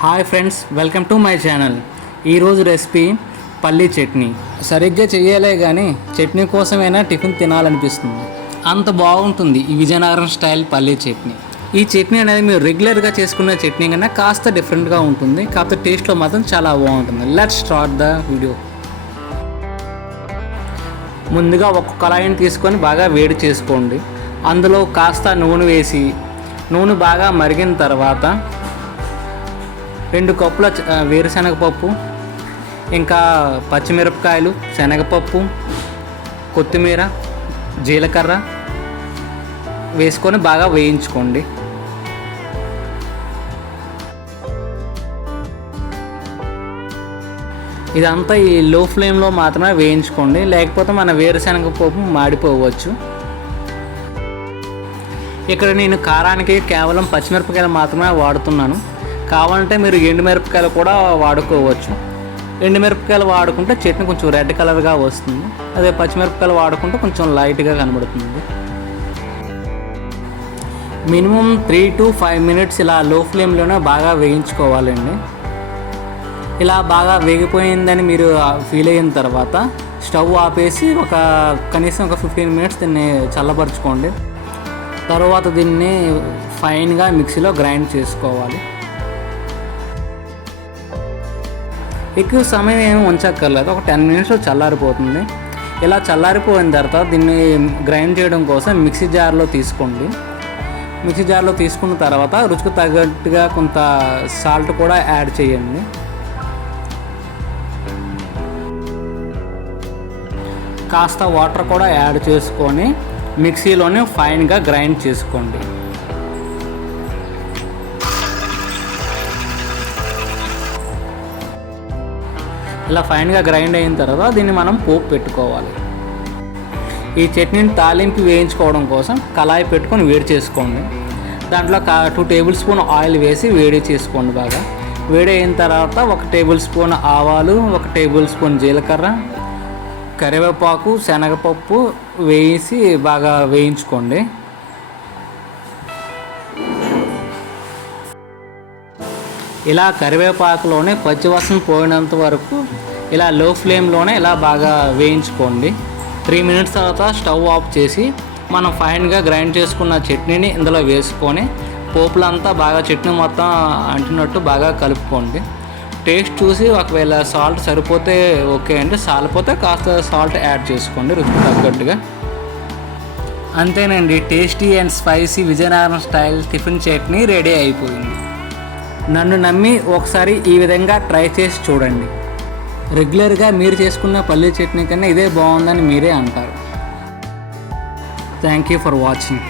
Hi friends, welcome to my channel. ఈరోజు recipe పల్లీ చట్నీ. సరిగ్గా చెయ్యాలే కానీ చట్నీ కోసమైనా టిఫిన్ తినాలనిపిస్తుంది. అంత బాగుంటుంది ఈ విజయనగరం స్టైల్ పల్లీ చట్నీ. ఈ చట్నీ అనేది మీరు రెగ్యులర్గా చేసుకునే చట్నీ కన్నా కాస్త డిఫరెంట్గా ఉంటుంది, కాకపోతే టేస్ట్లో మాత్రం చాలా బాగుంటుంది. Let's start the video. ముందుగా ఒక కళాయిని తీసుకొని బాగా వేడి చేసుకోండి. అందులో కాస్త నూనె వేసి నూనె బాగా మరిగిన తర్వాత 2 కప్పుల వేరుశనగపప్పు, ఇంకా పచ్చిమిరపకాయలు, శనగపప్పు, కొత్తిమీర, జీలకర్ర వేసుకొని బాగా వేయించుకోండి. ఇదంతా ఈ లో ఫ్లేమ్లో మాత్రమే వేయించుకోండి, లేకపోతే మన వేరుశనగపప్పు మాడిపోవచ్చు. ఇక్కడ నేను కారానికి కేవలం పచ్చిమిరపకాయలు మాత్రమే వాడుతున్నాను. కావాలంటే మీరు ఎండుమిరపకాయలు కూడా వాడుకోవచ్చు. ఎండుమిరపకాయలు వాడుకుంటే చట్నీ కొంచెం రెడ్ కలర్గా వస్తుంది, అదే పచ్చిమిరపకాయలు వాడుకుంటే కొంచెం లైట్గా కనబడుతుంది. మినిమం 3 to 5 minutes ఇలా లో ఫ్లేమ్లోనే బాగా వేయించుకోవాలండి. ఇలా బాగా వేగిపోయిందని మీరు ఫీల్ అయిన తర్వాత స్టవ్ ఆపేసి కనీసం ఒక 15 minutes దీన్ని చల్లబరుచుకోండి. తర్వాత దీన్ని ఫైన్గా మిక్సీలో గ్రైండ్ చేసుకోవాలి. ఎక్కువ సమయం ఏమి ఉంచక్కర్లేదు, ఒక 10 minutesలో చల్లారిపోతుంది. ఇలా చల్లారిపోయిన తర్వాత దీన్ని గ్రైండ్ చేయడం కోసం మిక్సీ జార్లో తీసుకోండి. మిక్సీ జార్లో తీసుకున్న తర్వాత రుచికి తగ్గట్టుగా కొంత సాల్ట్ కూడా యాడ్ చేయండి. కాస్త వాటర్ కూడా యాడ్ చేసుకొని మిక్సీలోనే ఫైన్గా గ్రైండ్ చేసుకోండి. ఇలా ఫైన్గా గ్రైండ్ అయిన తర్వాత దీన్ని మనం పోపు పెట్టుకోవాలి. ఈ చట్నీని తాలింపు వేయించుకోవడం కోసం కళాయి పెట్టుకొని వేడి చేసుకోండి. దాంట్లో 2 tablespoon ఆయిల్ వేసి వేడి చేసుకోండి. బాగా వేడి అయిన తర్వాత 1 tablespoon ఆవాలు, 1 tablespoon జీలకర్ర, కరివేపాకు, శనగపప్పు వేసి బాగా వేయించుకోండి. ఇలా కరివేపాకులోనే పచ్చివాసన పోయినంత వరకు ఇలా లో ఫ్లేమ్లోనే ఇలా బాగా వేయించుకోండి. 3 minutes తర్వాత స్టవ్ ఆఫ్ చేసి మనం ఫైన్గా గ్రైండ్ చేసుకున్న చట్నీని ఇందులో వేసుకొని పోపులంతా బాగా చట్నీ మొత్తం అంటినట్టు బాగా కలుపుకోండి. టేస్ట్ చూసి ఒకవేళ సాల్ట్ సరిపోతే ఓకే అండి, సాలిపోతే కాస్త సాల్ట్ యాడ్ చేసుకోండి రుచికి తగ్గట్టుగా. అంతేనండి, tasty and spicy Vizianagaram style tiffin chutney ready అయిపోయింది. నన్ను నమ్మి ఒకసారి ఈ విధంగా ట్రై చేసి చూడండి. రెగ్యులర్గా మీరు చేసుకున్న పల్లీ చట్నీ కన్నా ఇదే బాగుందని మీరే అంటారు. Thank you for watching.